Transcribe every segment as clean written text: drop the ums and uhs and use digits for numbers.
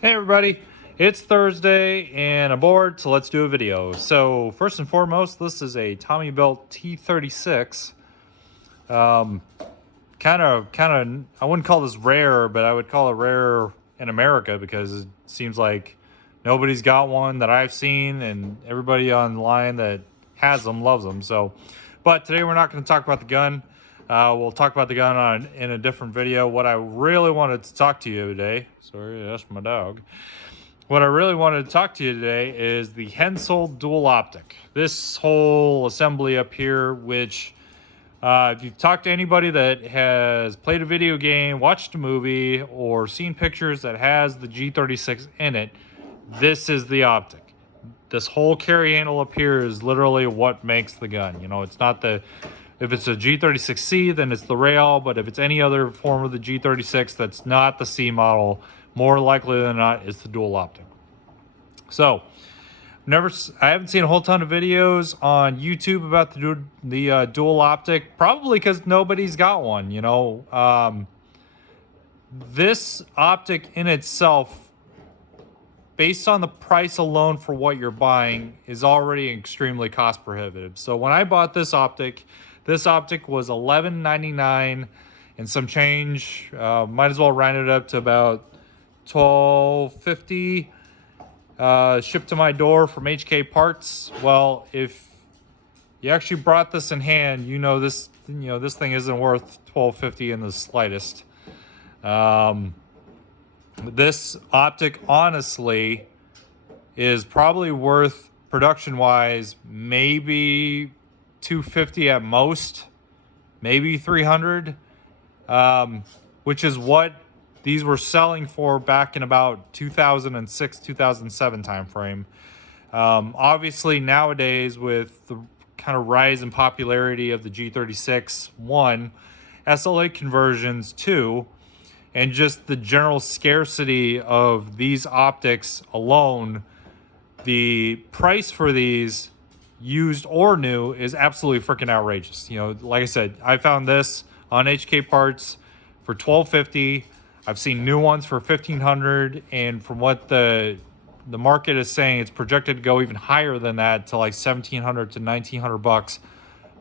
Hey everybody, it's Thursday and I'm bored, so let's do a video. So first and foremost, this is a Tommy Belt T36. Kind of, I wouldn't call this rare, but I would call it rare in America because it seems like nobody's got one that I've seen, and everybody online that has them loves them. So, but today we're not going to talk about the gun. We'll talk about the gun in a different video. What I really wanted to talk to you today, sorry, that's my dog. What I really wanted to talk to you today is the Hensoldt dual optic. This whole assembly up here, which if you've talked to anybody that has played a video game, watched a movie, or seen pictures that has the G36 in it, this is the optic. This whole carry handle up here is literally what makes the gun. You know, it's not the, if it's a G36C, then it's the rail, but if it's any other form of the G36 that's not the C model, more likely than not, it's the dual optic. So, I haven't seen a whole ton of videos on YouTube about the dual optic, probably because nobody's got one. You know, this optic in itself, based on the price alone for what you're buying, is already extremely cost prohibitive. So when I bought this optic was $11.99 and some change. Might as well round it up to about $12.50. Shipped to my door from HK Parts. Well, if you actually brought this in hand, you know this thing isn't worth $12.50 in the slightest. This optic, honestly, is probably worth, production-wise, maybe $250 at most, maybe $300, which is what these were selling for back in about 2006, 2007 timeframe. Obviously, nowadays, with the kind of rise in popularity of the G36, one, SLA conversions, two, and just the general scarcity of these optics alone, the price for these, used or new, is absolutely freaking outrageous. You know, like I said, I found this on HK Parts for $12.50. I've seen new ones for $1,500, and from what the market is saying, it's projected to go even higher than that, to like $1,700 to $1,900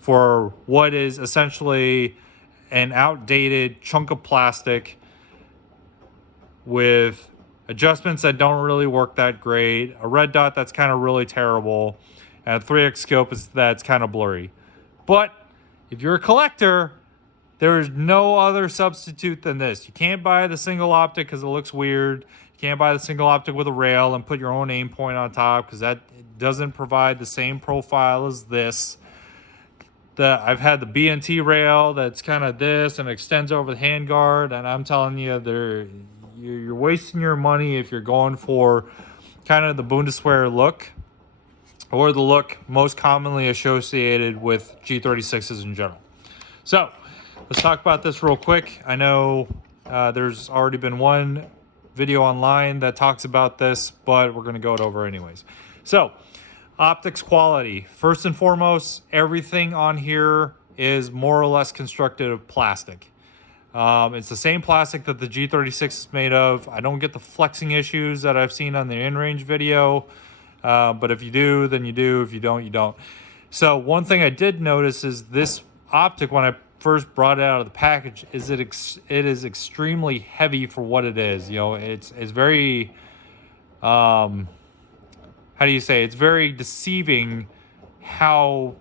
for what is essentially an outdated chunk of plastic with adjustments that don't really work that great, a red dot that's kind of really terrible, and a 3x scope that's kind of blurry. But if you're a collector, there is no other substitute than this. You can't buy the single optic because it looks weird. You can't buy the single optic with a rail and put your own aim point on top because that doesn't provide the same profile as this. I've had the BNT rail that's kind of this and extends over the handguard, and I'm telling you, you're wasting your money if you're going for kind of the Bundeswehr look, or the look most commonly associated with G36s in general. So, let's talk about this real quick. I know there's already been one video online that talks about this, but we're going to go over anyways. So, optics quality. First and foremost, everything on here is more or less constructed of plastic. It's the same plastic that the G36 is made of. I don't get the flexing issues that I've seen on the in-range video, but if you do, then you do. If you don't, you don't. So one thing I did notice is this optic, when I first brought it out of the package, is it is extremely heavy for what it is. You know, it's very how do you say, it's very deceiving how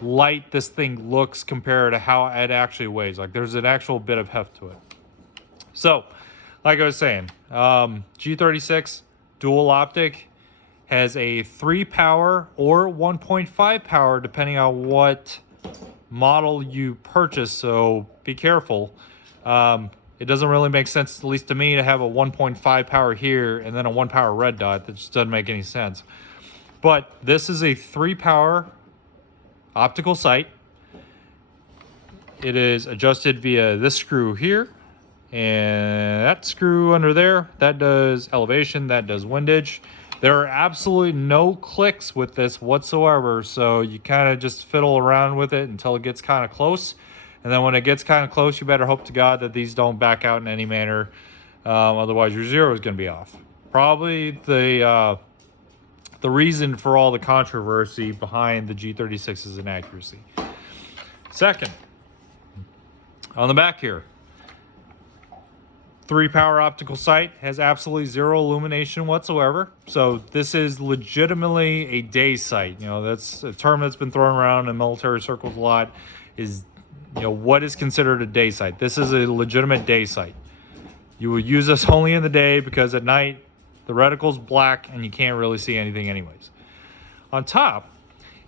light this thing looks compared to how it actually weighs. Like, there's an actual bit of heft to it. So like I was saying, G36 dual optic has a 3 power or 1.5 power depending on what model you purchase, so be careful. It doesn't really make sense, at least to me, to have a 1.5 power here and then a 1 power red dot. That just doesn't make any sense. But this is a 3 power optical sight. It is adjusted via this screw here and that screw under there. That does elevation, that does windage. There are absolutely no clicks with this whatsoever, so you kind of just fiddle around with it until it gets kind of close. And then when it gets kind of close, you better hope to God that these don't back out in any manner. Otherwise, your zero is going to be off. Probably the reason for all the controversy behind the G36's inaccuracy. Second, on the back here, 3-power optical sight, has absolutely zero illumination whatsoever. So this is legitimately a day sight. You know, that's a term that's been thrown around in military circles a lot, is, you know, what is considered a day sight. This is a legitimate day sight. You will use this only in the day because at night the reticle's black and you can't really see anything anyways. On top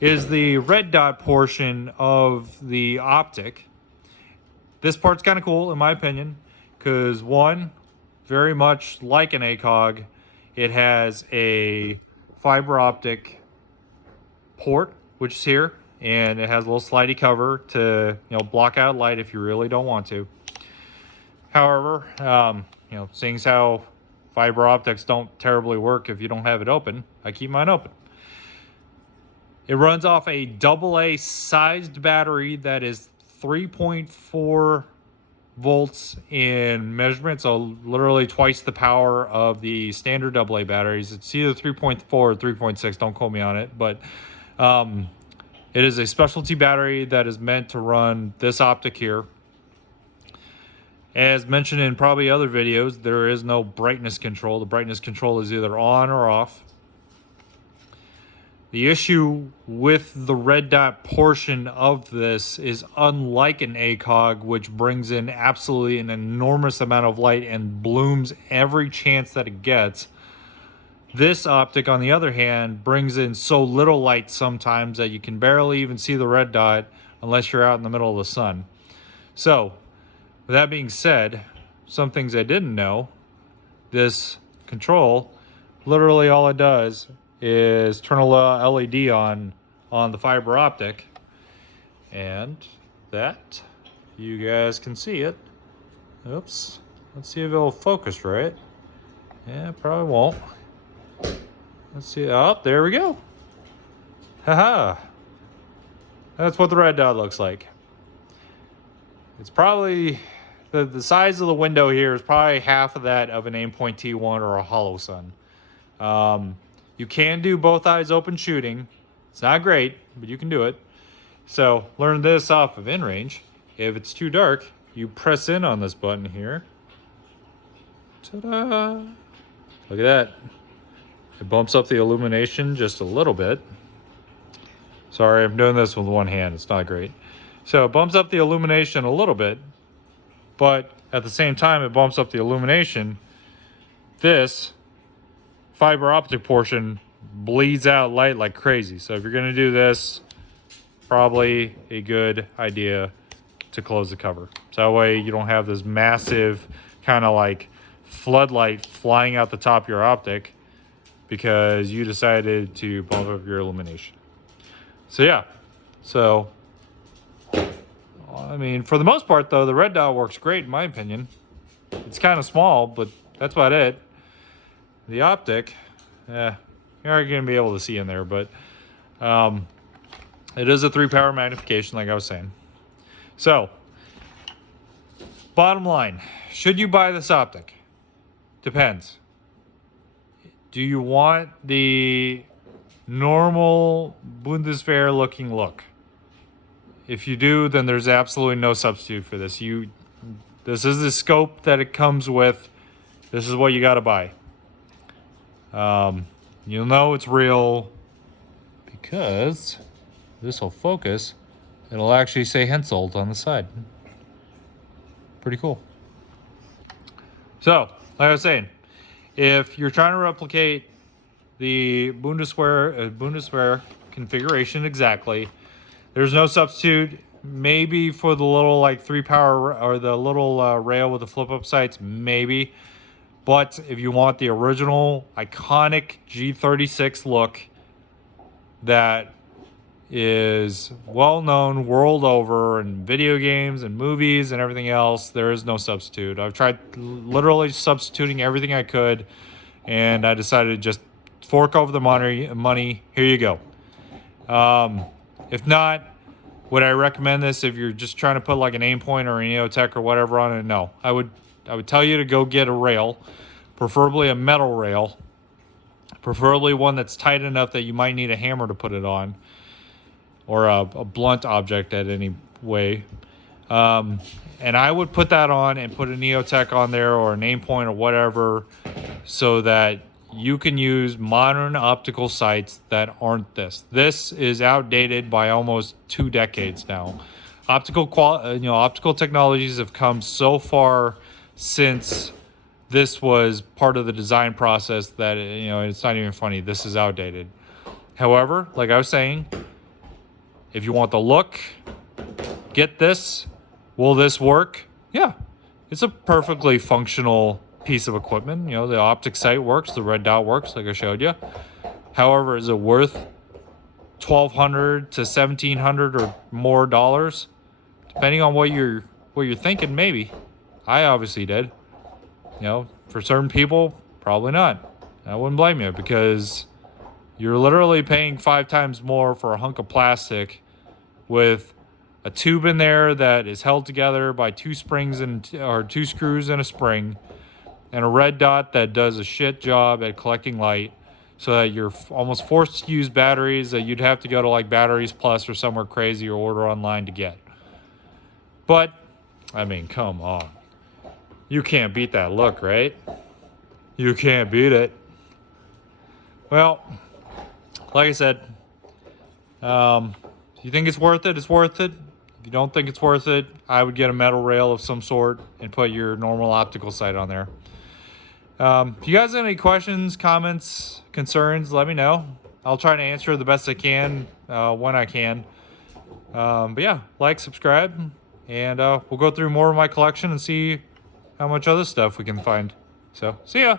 is the red dot portion of the optic. This part's kind of cool in my opinion, because one, very much like an ACOG, it has a fiber optic port, which is here, and it has a little slidey cover to, you know, block out light if you really don't want to. However, you know, seeing as how fiber optics don't terribly work if you don't have it open, I keep mine open. It runs off a AA sized battery that is 3.4 volts in measurement, so literally twice the power of the standard AA batteries. It's either 3.4 or 3.6, don't quote me on it, but it is a specialty battery that is meant to run this optic here. As mentioned in probably other videos, there is no brightness control. The brightness control is either on or off. The issue with the red dot portion of this is unlike an ACOG, which brings in absolutely an enormous amount of light and blooms every chance that it gets. This optic, on the other hand, brings in so little light sometimes that you can barely even see the red dot unless you're out in the middle of the sun. So, with that being said, some things I didn't know, this control, literally all it does is turn a LED on the fiber optic, and that, you guys can see it. Oops, let's see if it'll focus right. Yeah, probably won't. Let's see, oh, there we go. Haha, that's what the red dot looks like. It's probably, the size of the window here is probably half of that of an Aimpoint T1 or a Hollow Sun. You can do both eyes open shooting. It's not great, but you can do it. So learn this off of InRange. If it's too dark, you press in on this button here. Ta-da! Look at that. It bumps up the illumination just a little bit. Sorry, I'm doing this with one hand. It's not great. So it bumps up the illumination a little bit, but at the same time it bumps up the illumination. This fiber optic portion bleeds out light like crazy. So if you're going to do this, probably a good idea to close the cover. So that way you don't have this massive kind of like floodlight flying out the top of your optic because you decided to bump up your illumination. So yeah, so I mean, for the most part though, the red dot works great in my opinion. It's kind of small, but that's about it. The optic, you're going to be able to see in there, but it is a 3-power magnification, like I was saying. So, bottom line, should you buy this optic? Depends. Do you want the normal Bundeswehr looking look? If you do, then there's absolutely no substitute for this. This is the scope that it comes with. This is what you got to buy. You'll know it's real because this will focus. It'll actually say Hensoldt on the side. Pretty cool. So, like I was saying, if you're trying to replicate the Bundeswehr configuration exactly, there's no substitute. Maybe for the little like 3-power or the little rail with the flip-up sights, maybe. But if you want the original iconic G36 look that is well known world over in video games and movies and everything else, there is no substitute. I've tried literally substituting everything I could, and I decided to just fork over the money. Here you go. If not, would I recommend this if you're just trying to put like an Aimpoint or an EOTech or whatever on it? No. I would would tell you to go get a rail, preferably a metal rail, preferably one that's tight enough that you might need a hammer to put it on, or a blunt object at any way. And I would put that on and put a Neotech on there or an Aimpoint or whatever, so that you can use modern optical sights that aren't this. This is outdated by almost 2 decades now. Optical technologies have come so far since this was part of the design process that, it's not even funny. This is outdated. However, like I was saying, if you want the look, get this. Will this work? Yeah, it's a perfectly functional piece of equipment. The optic sight works, the red dot works, like I showed you. However, is it worth $1,200 to $1,700 or more dollars? Depending on what you're thinking, maybe. I obviously did. For certain people, probably not. I wouldn't blame you, because you're literally paying 5 times more for a hunk of plastic with a tube in there that is held together by 2 springs or 2 screws and a spring, and a red dot that does a shit job at collecting light, so that you're almost forced to use batteries that you'd have to go to like Batteries Plus or somewhere crazy or order online to get. But, I mean, come on. You can't beat that look, right? You can't beat it. Well, like I said, if you think it's worth it, it's worth it. If you don't think it's worth it, I would get a metal rail of some sort and put your normal optical sight on there. If you guys have any questions, comments, concerns, let me know. I'll try to answer the best I can when I can. But yeah, like, subscribe, and we'll go through more of my collection and see how much other stuff we can find. So, see ya!